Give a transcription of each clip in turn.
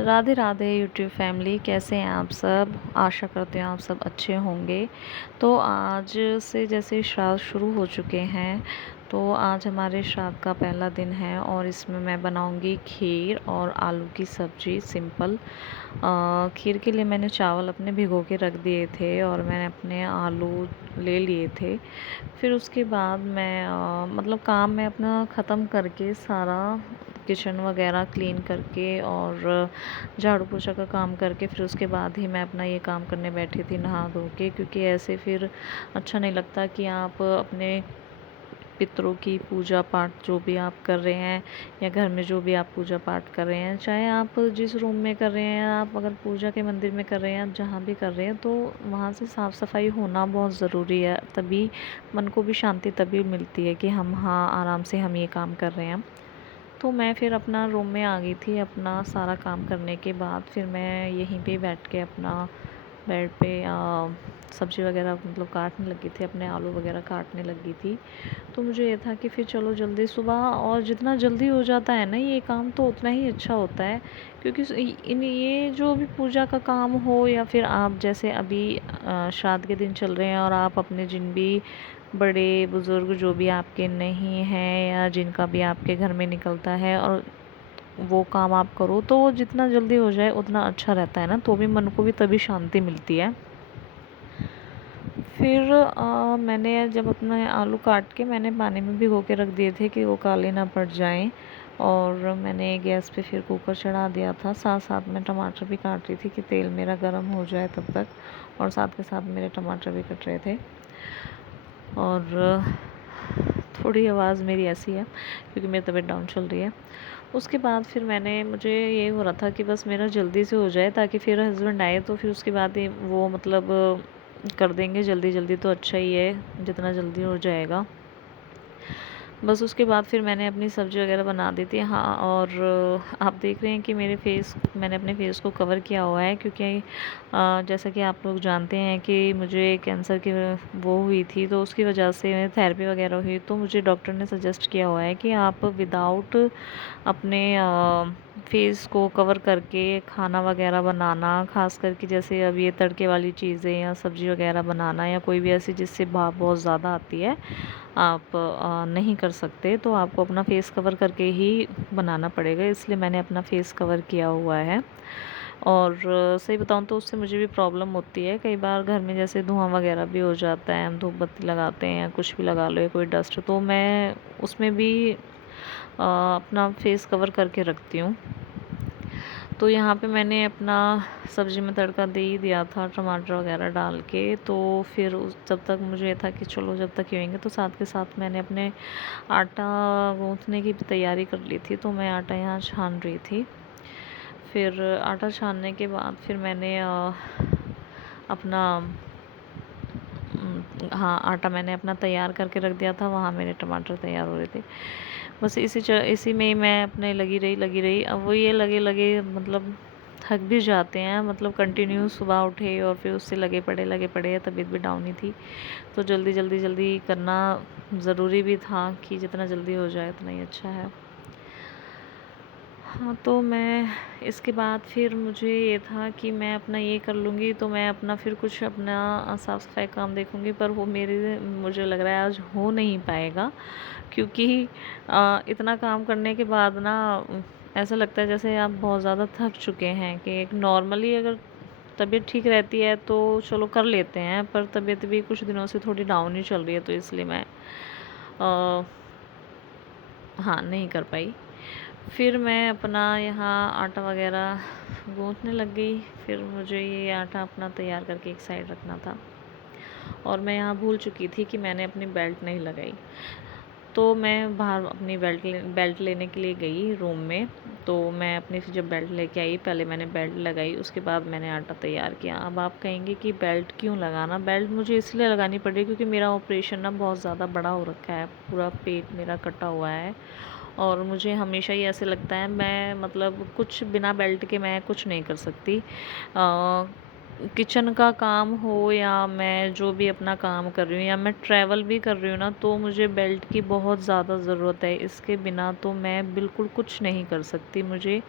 Radhe Radhe YouTube family, कैसे हैं आप सब। आशा करते हैं आप सब अच्छे होंगे। तो आज से जैसे श्राद्ध शुरू हो चुके हैं, तो आज हमारे श्राद्ध का पहला दिन है और इसमें मैं बनाऊंगी खीर और आलू की सब्ज़ी सिंपल। खीर के लिए मैंने चावल अपने भिगो के रख दिए थे और मैंने अपने आलू ले लिए थे। फिर उसके बाद मैं मतलब काम मैं अपना ख़त्म करके सारा किचन वगैरह क्लीन करके और झाड़ू पोछा का काम करके फिर उसके बाद ही मैं अपना ये काम करने बैठी थी नहा धो के, क्योंकि ऐसे फिर अच्छा नहीं लगता कि आप अपने पितरों की पूजा पाठ जो भी आप कर रहे हैं या घर में जो भी आप पूजा पाठ कर रहे हैं, चाहे आप जिस रूम में कर रहे हैं, आप अगर पूजा के मंदिर में कर रहे हैं, आप जहाँ भी कर रहे हैं, तो वहाँ से साफ़ सफाई होना बहुत ज़रूरी है। तभी मन को भी शांति तभी मिलती है कि हम हाँ आराम से हम ये काम कर रहे हैं। तो मैं फिर अपना रूम में आ गई थी। अपना सारा काम करने के बाद फिर मैं यहीं पे बैठ के अपना बेड पे सब्ज़ी वगैरह मतलब काटने लगी थी, अपने आलू वगैरह काटने लगी थी। तो मुझे ये था कि फिर चलो जल्दी सुबह, और जितना जल्दी हो जाता है ना ये काम तो उतना ही अच्छा होता है। क्योंकि इन ये जो भी पूजा का काम हो या फिर आप जैसे अभी श्राद्ध के दिन चल रहे हैं और आप अपने जिन भी बड़े बुज़ुर्ग जो भी आपके नहीं हैं या जिनका भी आपके घर में निकलता है और वो काम आप करो, तो वो जितना जल्दी हो जाए उतना अच्छा रहता है ना, तो भी मन को भी तभी शांति मिलती है। फिर मैंने जब अपने आलू काट के मैंने पानी में भिगो के रख दिए थे कि वो काले ना पड़ जाएं, और मैंने गैस पे फिर कुकर चढ़ा दिया था। साथ साथ में टमाटर भी काट रही थी कि तेल मेरा गर्म हो जाए तब तक, और साथ के साथ मेरे टमाटर भी कट रहे थे। और थोड़ी आवाज़ मेरी ऐसी है क्योंकि मेरी तबीयत डाउन चल रही है। उसके बाद फिर मुझे ये हो रहा था कि बस मेरा जल्दी से हो जाए, ताकि फिर हस्बैंड आए तो फिर उसके बाद ही वो मतलब कर देंगे जल्दी जल्दी, तो अच्छा ही है जितना जल्दी हो जाएगा। बस उसके बाद फिर मैंने अपनी सब्ज़ी वगैरह बना दी थी। हाँ, और आप देख रहे हैं कि मैंने अपने फेस को कवर किया हुआ है, क्योंकि जैसा कि आप लोग जानते हैं कि मुझे कैंसर की वो हुई थी, तो उसकी वजह से थेरेपी वगैरह हुई, तो मुझे डॉक्टर ने सजेस्ट किया हुआ है कि आप विदाउट अपने फेस को कवर करके खाना वगैरह बनाना, ख़ास करके जैसे अब ये तड़के वाली चीज़ें या सब्ज़ी वगैरह बनाना या कोई भी ऐसी जिससे भाप बहुत ज़्यादा आती है, आप नहीं कर सकते, तो आपको अपना फेस कवर करके ही बनाना पड़ेगा। इसलिए मैंने अपना फेस कवर किया हुआ है। और सही बताऊँ तो उससे मुझे भी प्रॉब्लम होती है कई बार घर में, जैसे धुआं वगैरह भी हो जाता है, हम धूप बत्ती लगाते हैं या कुछ भी लगा लो या कोई डस्ट, तो मैं उसमें भी अपना फेस कवर करके रखती हूँ। तो यहाँ पे मैंने अपना सब्ज़ी में तड़का दे ही दिया था टमाटर वगैरह डाल के। तो फिर उस जब तक मुझे था कि चलो जब तक ये होंगे, तो साथ के साथ मैंने अपने आटा गूँथने की भी तैयारी कर ली थी। तो मैं आटा यहाँ छान रही थी। फिर आटा छानने के बाद फिर मैंने अपना हाँ, आटा मैंने अपना तैयार करके रख दिया था, वहाँ मेरे टमाटर तैयार हो रहे थे। बस इसी में ही मैं अपने लगी रही। अब वो ये लगे लगे मतलब थक भी जाते हैं, मतलब कंटिन्यू सुबह उठे और फिर उससे लगे पड़े, तबीयत भी डाउन ही थी, तो जल्दी करना ज़रूरी भी था कि जितना जल्दी हो जाए उतना ही अच्छा है। हाँ, तो मैं इसके बाद फिर मुझे ये था कि मैं अपना ये कर लूँगी, तो मैं अपना फिर कुछ अपना साफ़ सफाई काम देखूँगी, पर वो मेरे मुझे लग रहा है आज हो नहीं पाएगा, क्योंकि इतना काम करने के बाद ना ऐसा लगता है जैसे आप बहुत ज़्यादा थक चुके हैं। कि एक नॉर्मली अगर तबीयत ठीक रहती है तो चलो कर लेते हैं, पर तबीयत भी कुछ दिनों से थोड़ी डाउन ही चल रही है, तो इसलिए मैं अ, हाँ नहीं कर पाई। फिर मैं अपना यहाँ आटा वगैरह गूँथने लग गई। फिर मुझे ये आटा अपना तैयार करके एक साइड रखना था, और मैं यहाँ भूल चुकी थी कि मैंने अपनी बेल्ट नहीं लगाई। तो मैं बाहर अपनी बेल्ट लेने के लिए गई रूम में। तो मैं अपनी फिर जब बेल्ट लेके आई, पहले मैंने बेल्ट लगाई, उसके बाद मैंने आटा तैयार किया। अब आप कहेंगे कि बेल्ट क्यों लगाना? बेल्ट मुझे इसलिए लगानी पड़ी क्योंकि मेरा ऑपरेशन ना बहुत ज़्यादा बड़ा हो रखा है, पूरा पेट मेरा कटा हुआ है, और मुझे हमेशा ही ऐसे लगता है मैं मतलब कुछ बिना बेल्ट के मैं कुछ नहीं कर सकती। किचन का काम हो या मैं जो भी अपना काम कर रही हूँ या मैं ट्रैवल भी कर रही हूँ ना, तो मुझे बेल्ट की बहुत ज़्यादा ज़रूरत है। इसके बिना तो मैं बिल्कुल कुछ नहीं कर सकती। मेरे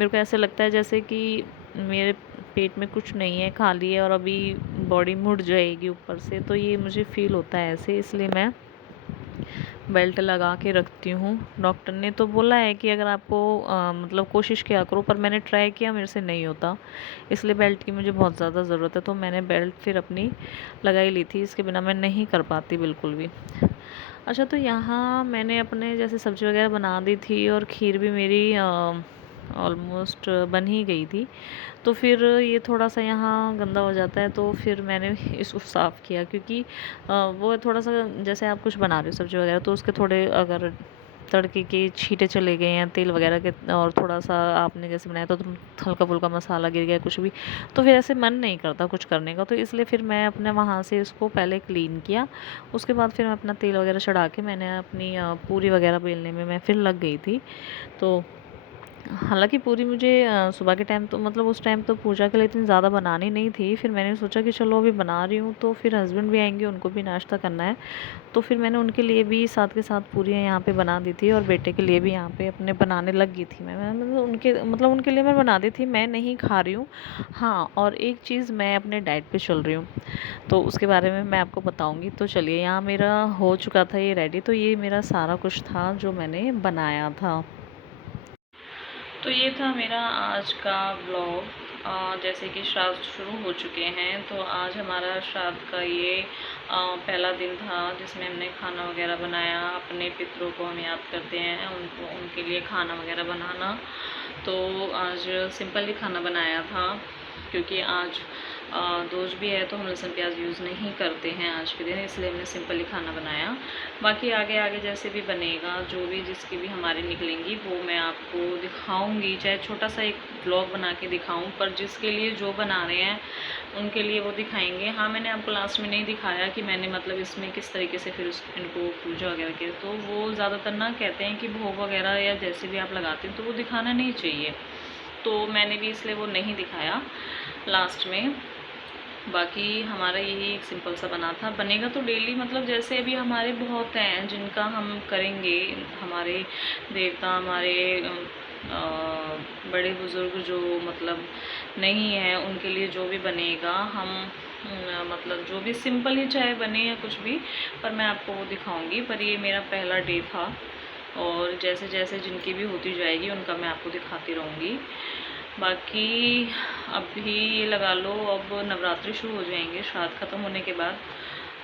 को ऐसे लगता है जैसे कि मेरे पेट में कुछ नहीं है, खाली है और अभी बॉडी मुड़ जाएगी ऊपर से, तो ये मुझे फ़ील होता है ऐसे, इसलिए मैं बेल्ट लगा के रखती हूँ। डॉक्टर ने तो बोला है कि अगर आपको मतलब कोशिश किया करो, पर मैंने ट्राई किया, मेरे से नहीं होता, इसलिए बेल्ट की मुझे बहुत ज़्यादा ज़रूरत है। तो मैंने बेल्ट फिर अपनी लगा ही ली थी, इसके बिना मैं नहीं कर पाती बिल्कुल भी। अच्छा, तो यहाँ मैंने अपने जैसे सब्ज़ी वगैरह बना दी थी और खीर भी मेरी ऑलमोस्ट बन ही गई थी। तो फिर ये थोड़ा-सा यहाँ गंदा हो जाता है, तो फिर मैंने इसको साफ़ किया, क्योंकि वो थोड़ा-सा, जैसे आप कुछ बना रहे हो सब्ज़ी वगैरह, तो उसके थोड़े अगर तड़के के छींटे चले गए हैं तेल वगैरह के, और थोड़ा-सा आपने जैसे बनाया तो हल्का-फुल्का मसाला गिर गया कुछ भी, तो फिर ऐसे मन नहीं करता कुछ करने का। तो इसलिए फिर मैं अपने वहाँ से इसको पहले क्लीन किया, उसके बाद फिर मैं अपना तेल वगैरह चढ़ा के मैंने अपनी पूरी वगैरह बेलने में मैं फिर लग गई थी। तो हालाँकि पूरी मुझे सुबह के टाइम तो मतलब उस टाइम तो पूजा के लिए इतनी ज़्यादा बनानी नहीं थी। फिर मैंने सोचा कि चलो अभी बना रही हूँ, तो फिर हस्बैंड भी आएँगे, उनको भी नाश्ता करना है। तो फिर मैंने उनके लिए भी साथ के साथ पूरियाँ यहाँ पे बना दी थी और बेटे के लिए भी यहाँ पे अपने बनाने लग गई थी मैं उनके लिए मैं बना दी थी, मैं नहीं खा रही हूँ। हाँ, और एक चीज़, मैं अपने डाइट पे चल रही हूँ, तो उसके बारे में मैं आपको बताऊँगी। तो चलिए, यहाँ मेरा हो चुका था ये रेडी, तो ये मेरा सारा कुछ था जो मैंने बनाया था। तो ये था मेरा आज का ब्लॉग। जैसे कि श्राद्ध शुरू हो चुके हैं, तो आज हमारा श्राद्ध का ये पहला दिन था जिसमें हमने खाना वगैरह बनाया। अपने पितरों को हम याद करते हैं, उनको उनके लिए खाना वगैरह बनाना। तो आज सिंपल ही खाना बनाया था, क्योंकि आज दोष भी है, तो हम लहसुन प्याज यूज़ नहीं करते हैं आज के दिन, इसलिए हमने सिंपल ही खाना बनाया। बाकी आगे आगे जैसे भी बनेगा, जो भी जिसकी भी हमारी निकलेंगी, वो मैं आपको दिखाऊंगी, चाहे छोटा सा एक ब्लॉग बना के दिखाऊं, पर जिसके लिए जो बना रहे हैं उनके लिए वो दिखाएंगे। हाँ, मैंने आपको लास्ट में नहीं दिखाया कि मैंने मतलब इसमें किस तरीके से फिर इनको पूजा वगैरह की। तो वो ज़्यादातर ना कहते हैं कि भोग वगैरह या जैसे भी आप लगाते हैं तो वो दिखाना नहीं चाहिए, तो मैंने भी इसलिए वो नहीं दिखाया लास्ट में। बाकी हमारा यही एक सिंपल सा बना था, बनेगा तो डेली, मतलब जैसे अभी हमारे बहुत हैं जिनका हम करेंगे, हमारे देवता, हमारे बड़े बुज़ुर्ग जो मतलब नहीं हैं, उनके लिए जो भी बनेगा हम मतलब जो भी सिंपल ही चाहे बने या कुछ भी, पर मैं आपको वो दिखाऊंगी। पर ये मेरा पहला डे था, और जैसे जैसे जिनकी भी होती जाएगी उनका मैं आपको दिखाती रहूँगी। बाकी अभी ये लगा लो, अब नवरात्रि शुरू हो जाएंगे श्राद्ध ख़त्म होने के बाद,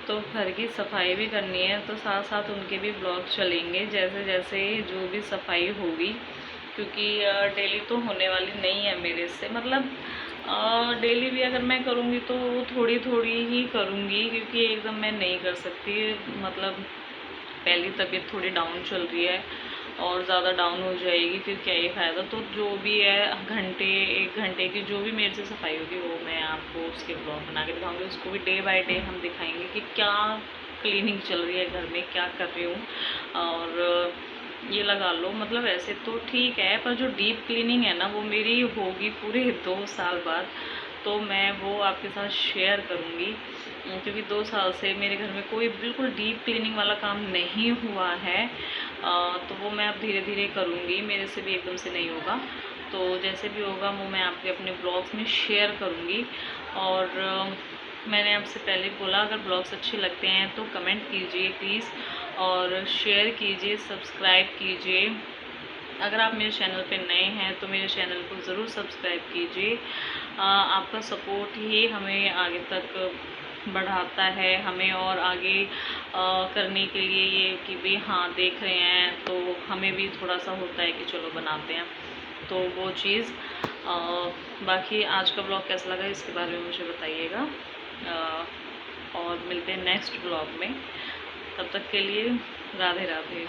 तो घर की सफाई भी करनी है, तो साथ साथ उनके भी ब्लॉग चलेंगे जैसे जैसे जो भी सफाई होगी, क्योंकि डेली तो होने वाली नहीं है मेरे से। मतलब डेली भी अगर मैं करूँगी तो थोड़ी थोड़ी ही करूँगी, क्योंकि एकदम मैं नहीं कर सकती। मतलब पहली तबीयत थोड़ी डाउन चल रही है, और ज़्यादा डाउन हो जाएगी फिर क्या ही फ़ायदा। तो जो भी है घंटे 1 घंटे की जो भी मेरे से सफाई होगी, वो मैं आपको उसके ब्लॉग बना के दिखाऊंगी। उसको भी डे बाय डे हम दिखाएंगे कि क्या क्लीनिंग चल रही है घर में, क्या कर रही हूँ। और ये लगा लो, मतलब ऐसे तो ठीक है, पर जो डीप क्लीनिंग है ना, वो मेरी होगी पूरे 2 साल बाद, तो मैं वो आपके साथ शेयर करूँगी। क्योंकि 2 साल से मेरे घर में कोई बिल्कुल डीप क्लीनिंग वाला काम नहीं हुआ है, तो वो मैं अब धीरे धीरे करूँगी, मेरे से भी एकदम से नहीं होगा। तो जैसे भी होगा वो मैं आपके अपने ब्लॉग्स में शेयर करूँगी। और मैंने आपसे पहले बोला, अगर ब्लॉग्स अच्छे लगते हैं तो कमेंट कीजिए प्लीज़, और शेयर कीजिए, सब्सक्राइब कीजिए। अगर आप मेरे चैनल पे नए हैं तो मेरे चैनल को ज़रूर सब्सक्राइब कीजिए। आपका सपोर्ट ही हमें आगे तक बढ़ाता है, हमें और आगे करने के लिए, ये कि भी हाँ देख रहे हैं तो हमें भी थोड़ा सा होता है कि चलो बनाते हैं, तो वो चीज़। बाकी आज का ब्लॉग कैसा लगा इसके बारे में मुझे बताइएगा, और मिलते हैं नेक्स्ट ब्लॉग में। तब तक के लिए राधे राधे।